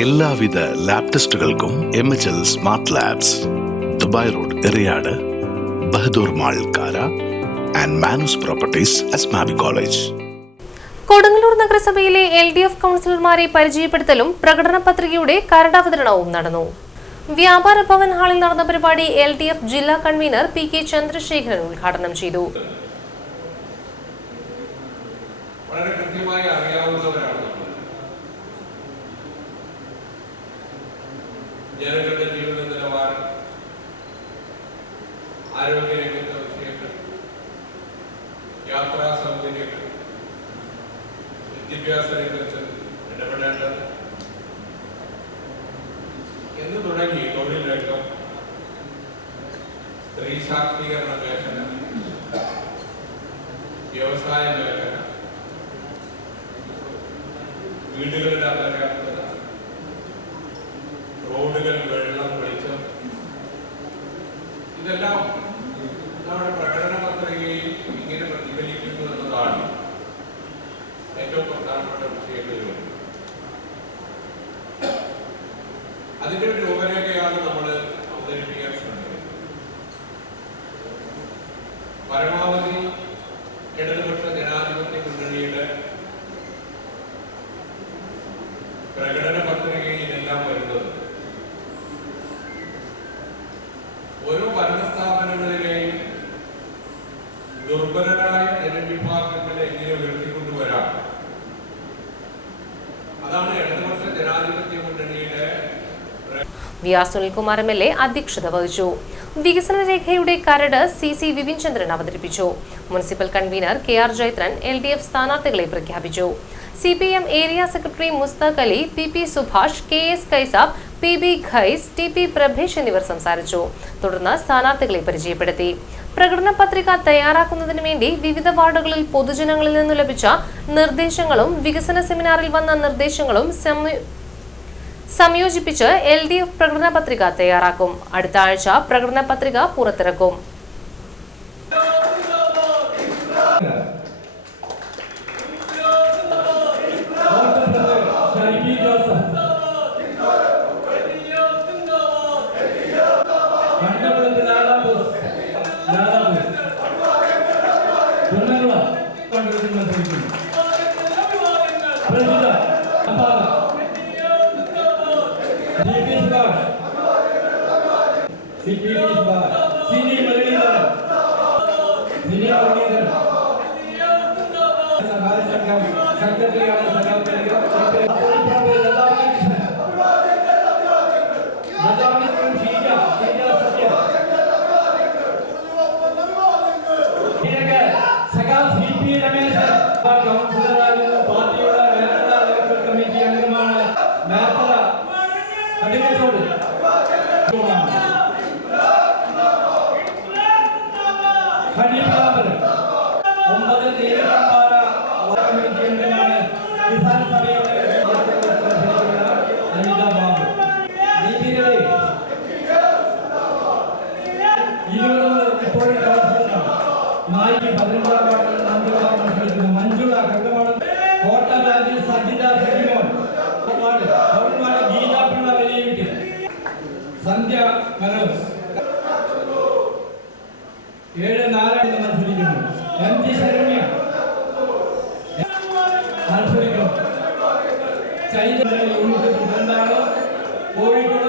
എല്ലാവിധ ലാബ് ടെസ്റ്റുകൾക്കും MHL smart labs, Dubai road, Eriyad, Bahadur mall, Kara and Manus properties, Asmabi college. Kodungallur നഗരസഭയിലെ LDF കൗൺസിലർമാരെ പരിചയപ്പെടുത്തലും പ്രകടന പത്രികയുടെ കരടാവതരണവും നടന്നു. വ്യാപാര ഭവൻ ഹാളിൽ നടന്ന പരിപാടി LDF ജില്ലാ കൺവീനർ PK ചന്ദ്രശേഖരൻ ഉദ്ഘാടനം ചെയ്തു. വളരെ കൃത്യമായി അറിയാവുന്നവരാണ് ജനങ്ങളുടെ ജീവിത നിലവാരം, ആരോഗ്യരംഗത്തെ വിഷയങ്ങൾ, യാത്രാ സൗകര്യങ്ങൾ, വിദ്യാഭ്യാസ രംഗത്ത് ഇടപെടേണ്ടത് എന്ന് തുടങ്ങി തൊഴിൽ രംഗം, സ്ത്രീ ശാക്തീകരണ മേഖല, വ്യവസായ മേഖല, വീടുകളുടെ അപര്യാപ്തത, റോഡുകൾ, വെള്ളം, വെളിച്ചം, ഇതെല്ലാം നമ്മുടെ പ്രകടന പത്രികയിൽ ഇങ്ങനെ പ്രതിഫലിക്കുന്നു എന്നതാണ് ഏറ്റവും പ്രധാനപ്പെട്ട വിഷയങ്ങളിൽ. അതിന്റെ ഒരു രൂപരേഖയാണ് നമ്മൾ അവതരിപ്പിക്കാൻ ശ്രമിക്കുന്നത്. പരമാവധി ഇടതുപക്ഷ ജനാധിപത്യ മുന്നണിയുടെ പ്രകടന പത്രികയിലെല്ലാം വരുന്നത് ഓരോ ഭരണസ്ഥാപനങ്ങളിലെയും ദുർബലരായ ജനവിഭാഗങ്ങളെ എങ്ങനെ ഉയർത്തിക്കൊണ്ടുവരാം, അതാണ് ഇടതുപക്ഷ ജനാധിപത്യ മുന്നണിയുടെ. സുനിൽകുമാർ MLA അധ്യക്ഷത വഹിച്ചു. വികസന രേഖയുടെ കരട് CC വിപിൻ ചന്ദ്രൻ അവതരിപ്പിച്ചു. Municipal convener KR Jaithran LDF സ്ഥാനാർത്ഥികളെ പ്രഖ്യാപിച്ചു. CPM area secretary Mushtaq Ali, PP Subhash, KS Kaisab, PB ഖൈസ്, TP പ്രഭേഷ് എന്നിവർ സംസാരിച്ചു. തുടർന്ന് സ്ഥാനാർത്ഥികളെ പരിചയപ്പെടുത്തി. പ്രകടന പത്രിക തയ്യാറാക്കുന്നതിന് വേണ്ടി വിവിധ വാർഡുകളിൽ പൊതുജനങ്ങളിൽ നിന്നു ലഭിച്ച നിർദ്ദേശങ്ങളും വികസന സെമിനാറിൽ വന്ന നിർദ്ദേശങ്ങളും സംയോജിപ്പിച്ച് LDF പ്രകടന പത്രിക തയ്യാറാക്കും. അടുത്ത ആഴ്ച പ്രകടന പത്രിക പുറത്തിറക്കും. കോഴിക്കോട്